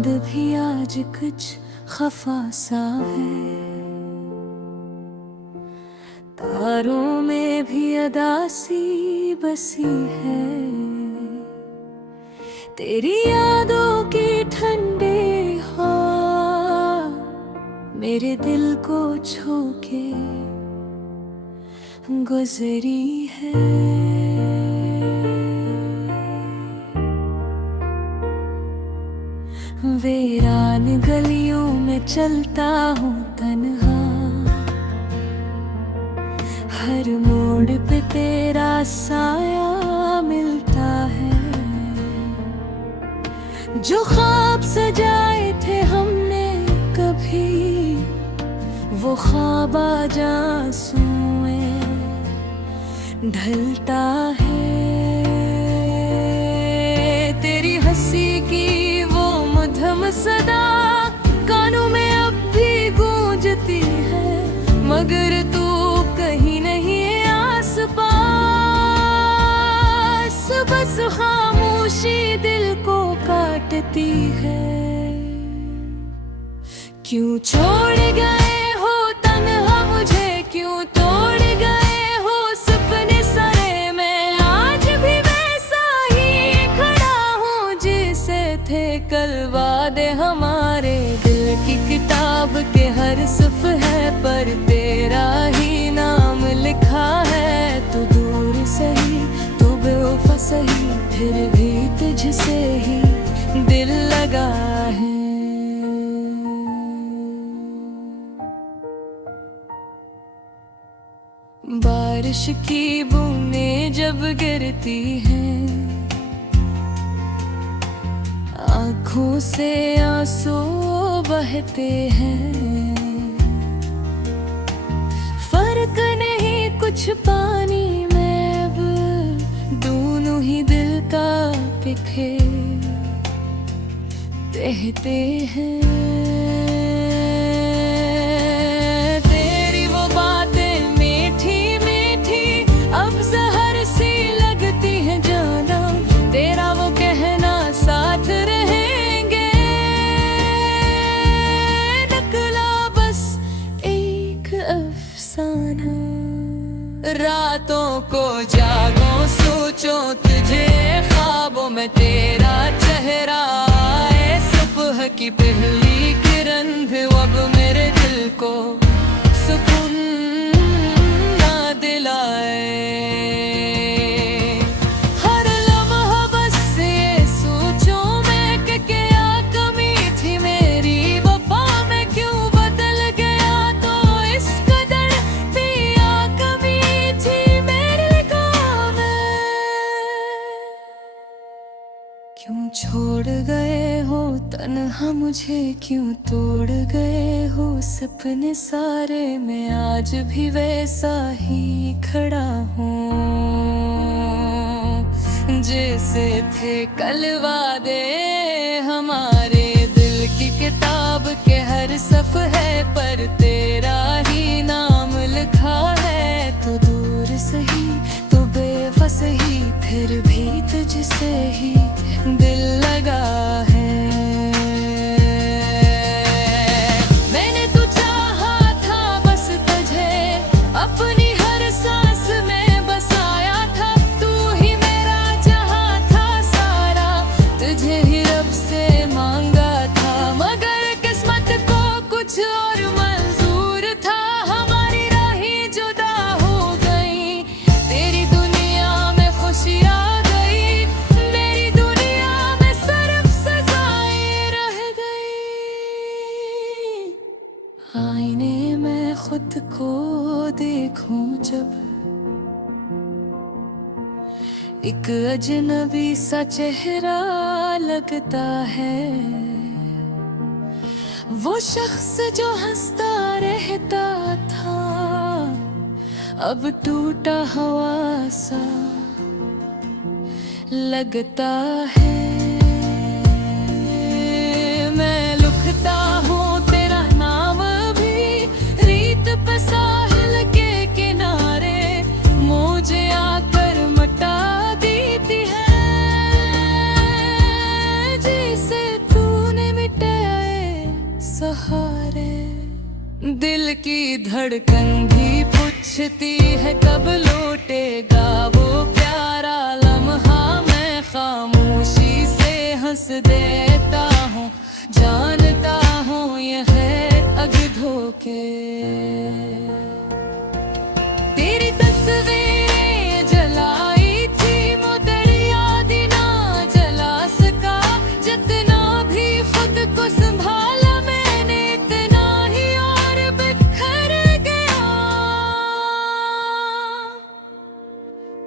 चांद भी आज कुछ खफा सा है, तारों में भी अदासी बसी है। तेरी यादों की ठंडे हवा मेरे दिल को छू के गुजरी है। वीरान गलियों में चलता हूँ तन्हा, हर मोड़ पे तेरा साया मिलता है। जो ख्वाब सजाए थे हमने कभी, वो ख्वाब आज आंसुएं ढलता है। तेरी हंसी की वो मधुर सदा कानों में अब भी गूंजती है, मगर तू कहीं नहीं है आस पास। बस खामोशी दिल को काटती है। क्यों छोड़ गए हो तन्हा मुझे, क्यों तोड़ गए हो सपने सारे। मैं आज भी वैसा ही खड़ा हूँ जैसे थे कल वादे हमारे। दिल की किताब के हर सफ़े पर तेरा ही नाम लिखा है। तू दूर सही, तू बेवफा सही, फिर भी तुझसे ही दिल लगा है। बारिश की बूंदें जब गिरती हैं, आँखों से आंसू बहते हैं। फर्क नहीं कुछ पानी में अब, दोनों ही दिल का पिघले बहते हैं। तेरी वो बातें मीठी मीठी अब जहर सी लगती हैं जाना। तेरा वो कहना साथ रहेंगे नकला बस एक अफसाना। रातों को जागो सोचो तुझे ख्वाबों में तेरा चेहरा आए। सुबह की पहली किरण भी अब मेरे दिल को सुकून ना दिलाए। हर लम्हा बस ये सोचो मैं कि क्या कमी थी मेरी वफा में, क्यों बदल गया तो इस कदर पिया कमी थी मेरे काम में। क्यों छोड़ गए हो तन्हा मुझे, क्यों तोड़ गए हो सपने सारे। मैं आज भी वैसा ही खड़ा हूँ जैसे थे कल वादे हमारे। दिल की किताब के हर सफ़े पर तेरा ही नाम लिखा है। तू दूर सही, तू बेवफा सही, फिर भी तुझसे ही दिल लगा है। मैंने तो चाहा था बस तुझे, अपनी हर सांस में बसाया था। तू ही मेरा जहां था सारा, तुझे ही रब से मांगा था। मगर किस्मत को कुछ और मंजूर था, हमारी राहें जुदा हो गई। तेरी दुनिया में खुशियाँ आईने में खुद को देखूं जब, एक अजनबी सा चेहरा लगता है। वो शख्स जो हंसता रहता था अब टूटा हुआ सा लगता है। मैं लिखता हूँ तेरा नाम भी रीत पे साहिल के किनारे, मुझे आकर मटा देती है जिसे तूने मिटा सहारे। दिल की धड़कन भी पूछती है कब लौटेगा वो प्यारा लम्हा। मैं खामोशी से हंस देता हूँ, जानता हूँ ये है अग धोखे। तेरी तस्वीरें जलाई थी मोतड़िया दिना जला सका। जितना भी खुद को संभाला मैंने इतना ही और बिखर गया।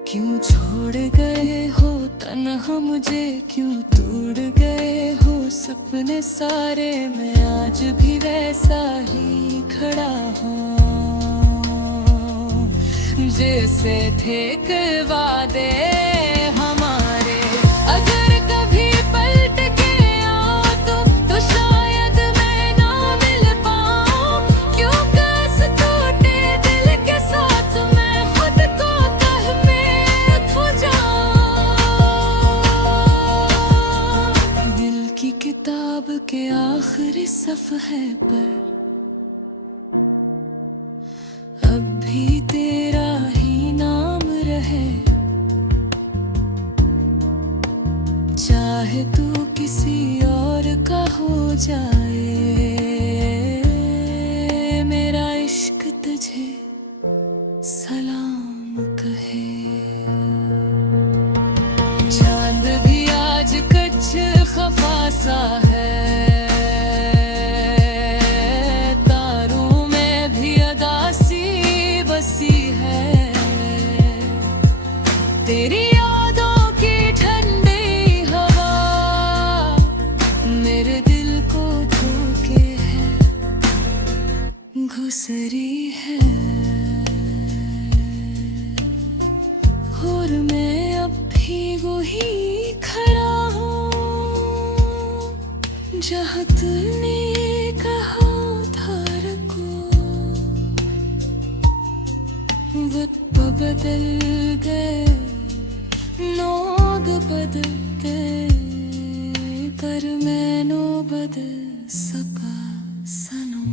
क्यों छोड़ गए हो तन्हा मुझे, क्यों टूट गए हो सपने सारे। मैं आज भी वैसा ही खड़ा हूँ जैसे थे कल वादे हमारे। अगर कभी पलट के आओ तो शायद मैं ना मिल पाऊं। क्यों कैस टूटे दिल के साथ मैं खुद को तह में खो जाऊं। दिल की किताब के आखिरी सफ़हे पर अब भी तेरा ही नाम रहे। चाहे तू किसी और का हो जाए, मेरा इश्क तुझे सलाम कहे। चांद भी आज कच्छ खफा सा है, तेरी यादों की ठंडी हवा मेरे दिल को धोखे है गुजरी है। और मैं अब भी वही खड़ा हूँ जहाँ तूने कहा था रुको। वक्त बदल गए, लोग बदलते, पर मैं नो बदल सका सनम।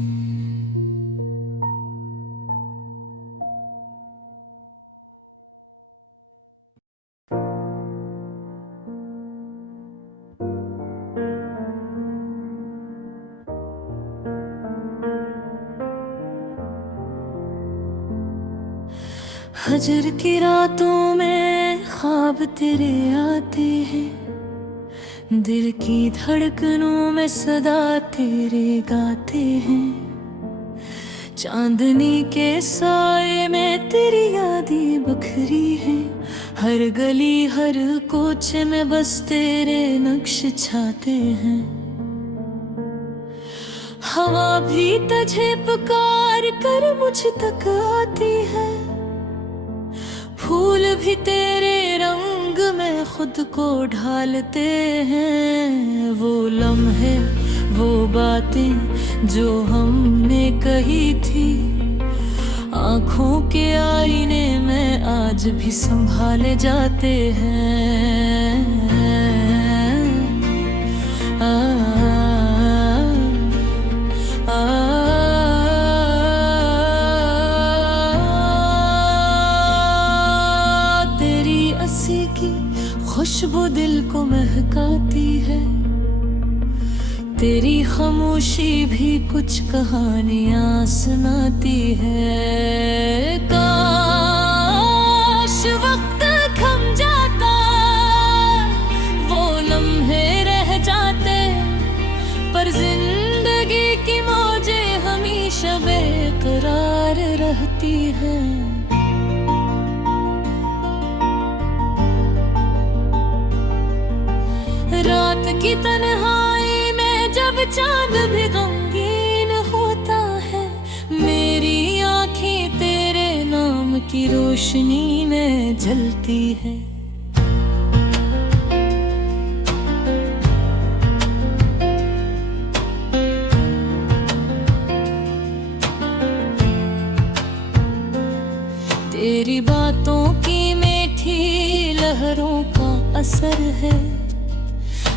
हजर की रातों में ख्वाब तेरे आते हैं, दिल की धड़कनों में सदा तेरे गाते हैं। चांदनी के साए में तेरी यादें बखरी हैं, हर गली हर कोचे में बस तेरे नक्श छाते हैं। हवा भी तुझे पुकार कर मुझ तक आती है, फूल भी तेरे रंग में खुद को ढालते हैं। वो लम्हे वो बातें जो हमने कही थी, आँखों के आईने में आज भी संभाले जाते हैं। खुशबू दिल को महकाती है, तेरी खामोशी भी कुछ कहानियां सुनाती है। काश वक्त थम जाता, वो लम्हे रह जाते, पर जिंदगी की मौजें हमेशा बेकरार रहती है। रात की तन्हाई में जब चांद भी गमगीन होता है, मेरी आँखें तेरे नाम की रोशनी में जलती है। तेरी बातों की मीठी लहरों का असर है,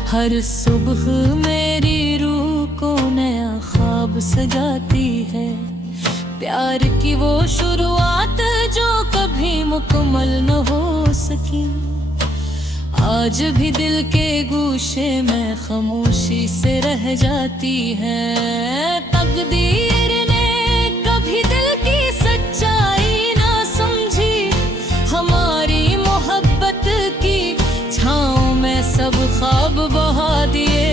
हर सुबह मेरी रूह को नया ख्वाब ख्वाब सजाती है। प्यार की वो शुरुआत जो कभी मुकम्मल न हो सकी, आज भी दिल के गूशे में खामोशी से रह जाती है। तकदीर ने कभी दिल की सच्चाई ना समझी, हमारी मोहब्बत की छाँव में सब ख्वाब बहा दिए।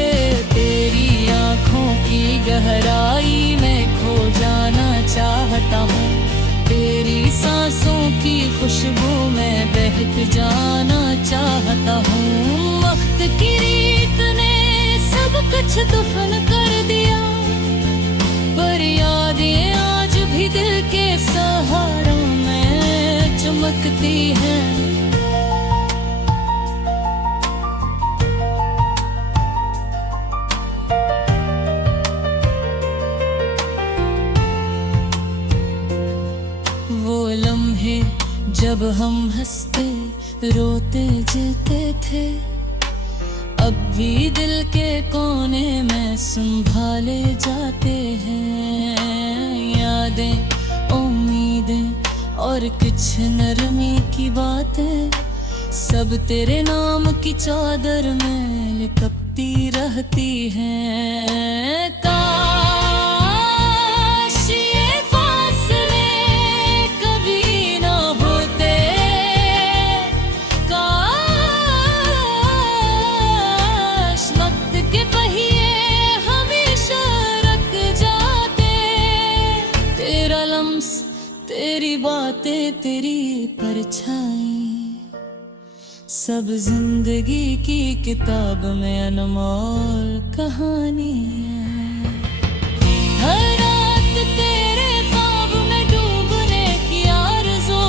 तेरी आँखों की गहराई में खो जाना चाहता हूँ, तेरी सांसों की खुशबू में बहक जाना चाहता हूँ। वक्त की रीत ने सब कुछ दफन कर दिया, पर यादें आज भी दिल के सहारों में चमकती हैं। जब हम हंसते रोते जीते थे, अब भी दिल के कोने में संभाले जाते हैं। यादें, उम्मीदें और कुछ नरमी की बातें, सब तेरे नाम की चादर में लिपटती रहती हैं। तेरी बातें, तेरी परछाई, सब जिंदगी की किताब में अनमोल कहानी है। हर रात तेरे ख्वाब में डूबने की आरज़ू,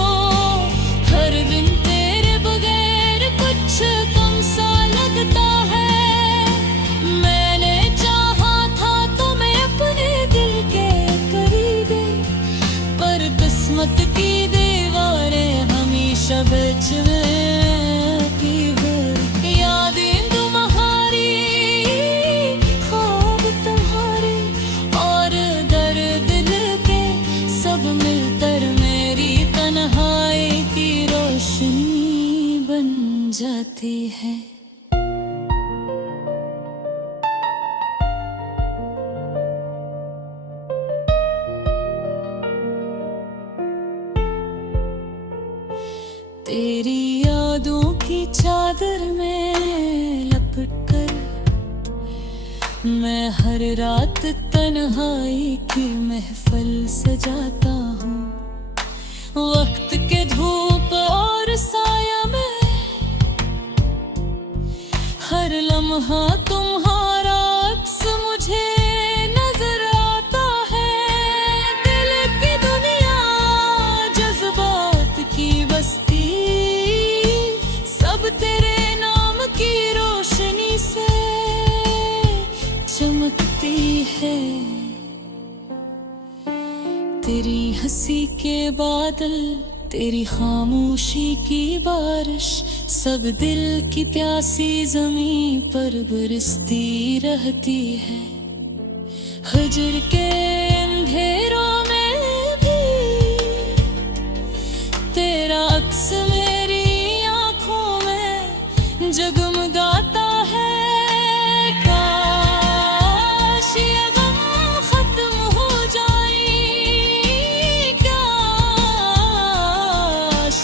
हर दिन तेरे बगैर कुछ कम सा लगता है। मैंने चाहा था तुम्हें अपने दिल के करीब, पर किस्मत की दीवारें हमेशा बीच में की है। यादें तुम्हारी, ख्वाब तुम्हारे और दर्द दिल के, सब मिलकर मेरी तन्हाई की रोशनी बन जाती है। तेरी यादों की चादर में लपटकर मैं हर रात तन्हाई की महफिल सजाता हूँ। वक्त के धूप और साया में हर लम्हा तुम्हारा अक्स मुझे नजर आता है। दिल की दुनिया, जज्बात की बस्ती, सब तेरे नाम की रोशनी से चमकती है। तेरी हंसी के बादल, तेरी खामोशी की बारिश, सब दिल की प्यासी ज़मीं पर बरसती रहती है। हिजर के अंधेरों में भी तेरा अक्स मेरी आँखों में जगमगाता है। काश ये गम खत्म हो जाए, काश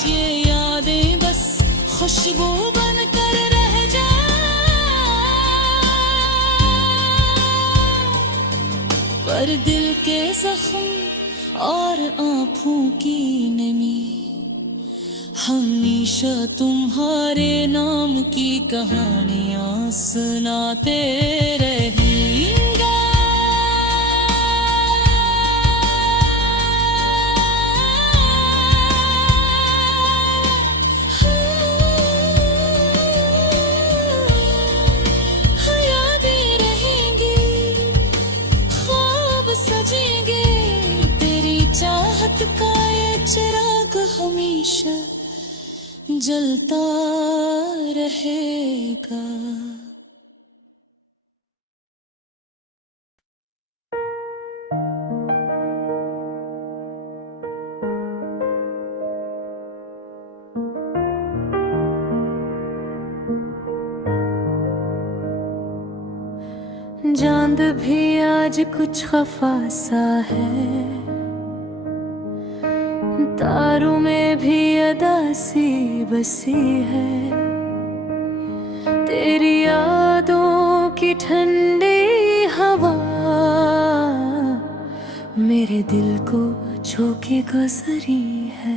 ये यादें बस खुशबू बनकर रह जाए, पर दिल के जख्म और आँखों की नमी हमेशा तुम्हारे नाम की कहानियाँ सुनाते रहेंगे। यादें रहेंगी, ख्वाब सजेंगे, तेरी चाहत का ये चिराग हमेशा जलता रहेगा। चांद भी आज कुछ खफा सा है, तारों में भी अदा सी बसी है। तेरी यादों की ठंडी हवा मेरे दिल को छू के गुजरी है।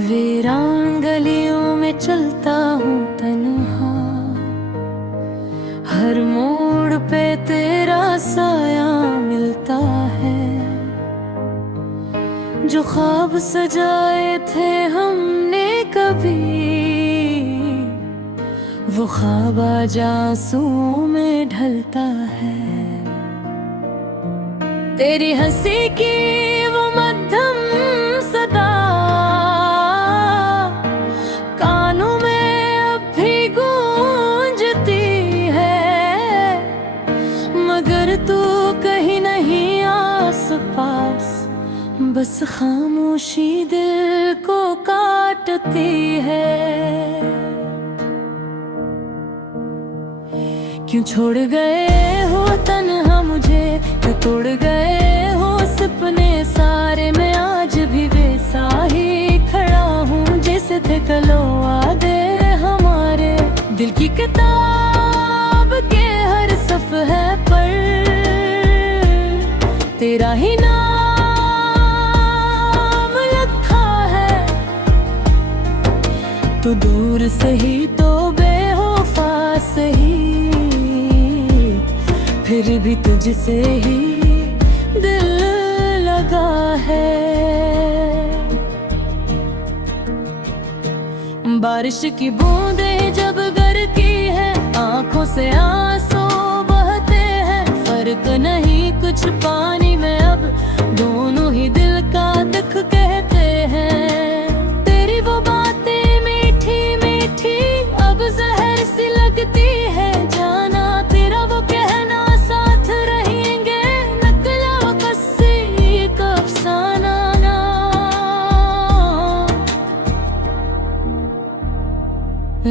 वीरान गलियों में चलता हूँ तन्हा, हर मोड़ पे तेरा साया मिलता है। जो ख्वाब सजाए थे हमने कभी, वो ख्वाब आज आंसुओं में ढलता है। तेरी हंसी की वो मध्यम सदा कानों में अब भी गूंजती है, मगर तू कहीं नहीं आस पास, बस खामोशी दिल को काटती है। क्यों छोड़ गए हो तन्हा मुझे, क्यों तोड़ गए हो सपने सारे। मैं आज भी वैसा ही खड़ा हूँ जैसे थे कल वादे हमारे। दिल की किताब के हर सफ़े पर तेरा ही नाम लिखा है। तो दूर से ही तो बेवफा सही, फिर भी तुझसे ही दिल लगा है। बारिश की बूंदें जब गिरती है, आंखों से आंसू बहते हैं। फर्क नहीं कुछ पानी में अब, दोनों ही दिल का दुख कहते हैं। तेरी वो बातें मीठी मीठी अब जहर सी लगती है। जाना तेरा वो कहना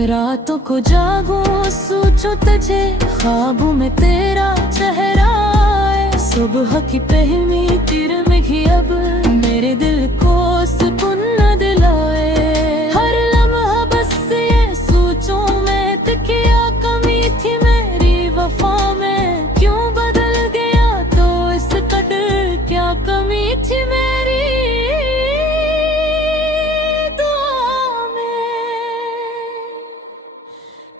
रातों को जागूं सोचो तुझे, ख्वाबों में तेरा चेहरा आए। सुबह की पहली किरण भी अब मेरे दिल को सुकून न दिलाए। हर लम्हा बस ये सोचूं मैं, तो क्या कमी थी मेरी वफा में। क्यों बदल गया तो इस कदर, क्या कमी थी मेरी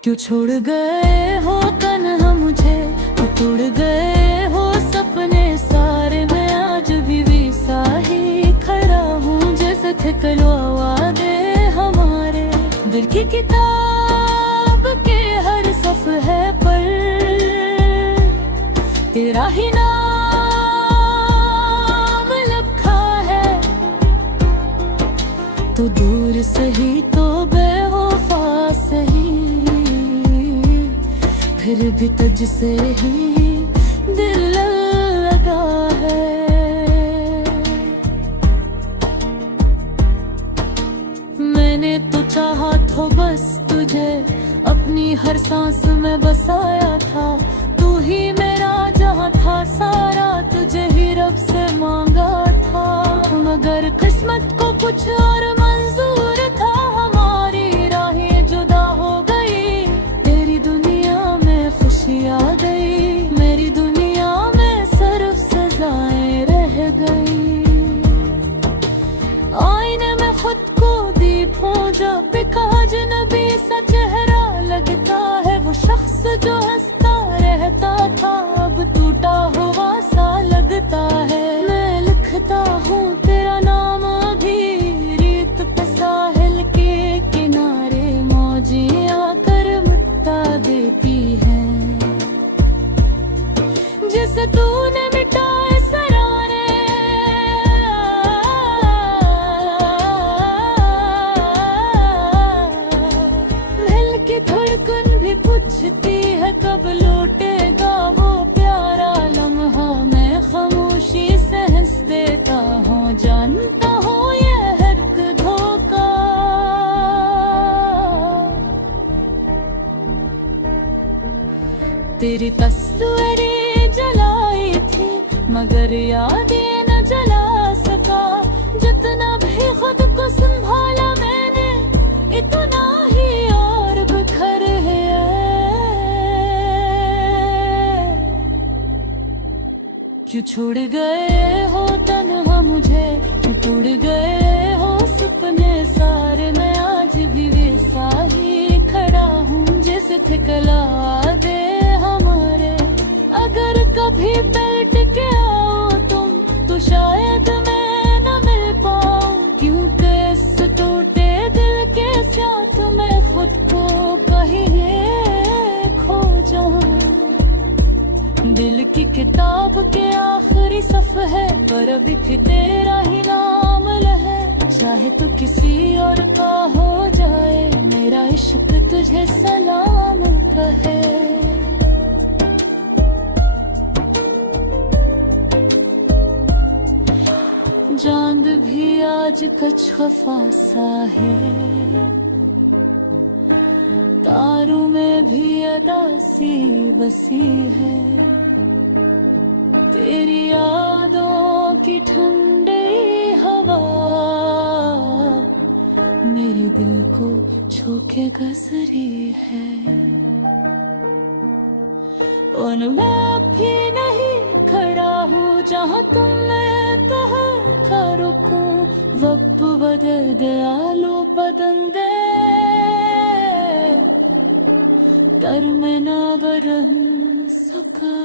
क्यों छोड़ गए हो तन्हा मुझे, क्यों तोड़ गए हो सपने सारे। मैं आज भी वैसा ही खड़ा हूँ जैसे थे कल वादे हमारे। दिल की किताब के हर सफ़े पर तेरा ही नाम लिखा है। तो दूर से ही तो बेवफा सही, फिर भी तुझसे ही दिल लगा है। मैंने तो चाहा तो बस तुझे, अपनी हर सांस में बसाया था। तू ही मेरा जहां था सारा, तुझे ही रब से मांगा था। मगर किस्मत को कुछ और मंजूर था, हमारी राहें जुदा हो गई। तेरी दुनिया में खुशी आ गई, मेरी दुनिया में सिर्फ सजाएं रह गई। आईने में खुद को दीपों जब बिका अजनबी सा चेहरा लगता है। वो शख्स जो हंसता रहता था अब टूटा हुआ सा लगता है। मैं लिखता हूँ तेरा नाम अभी रेत पे साहिल के किनारे, मौजें आकर मिटा देती हैं जिसे तूने मिटाए सरारे। दिल की धड़कन भी पूछती है कब लौटेगा वो प्यारा लम्हा। मैं खामोशी से हंस देता हूँ, जानता हूँ ये हर एक धोखा। तेरी तस्वीरें जलाई थी मगर यादें न जला सका। जितना भी खुद को संभाला मैंने इतना ही और बिखर है। क्यों छोड़ गए हो तन्हा मुझे, क्यों टूट गए हो सपने सारे। मैं आज भी वैसा ही खड़ा हूँ जैसे थे कल वादे हमारे। अगर कभी पलट के आओ तुम तो शायद मैं न मिल पाऊँ। क्यों इस टूटे दिल के साथ मैं खुद को कहीं खो जाऊँ। दिल की किताब के आखिरी सफ़े पर अभी भी तेरा ही नाम है। चाहे तो किसी और का हो जाए मेरा इश्क तुझे सलाम कहे। चांद भी आज कछ खफा सा है, तारों में भी अदासी बसी है। तेरी यादों की ठंडी हवा मेरे दिल को छू के गुजरी है। और मैं भी नहीं खड़ा हूँ जहाँ तुम मैं कहा रुकूं। वक्त बदल दे आलू बदल दे तर में ना बरन सका।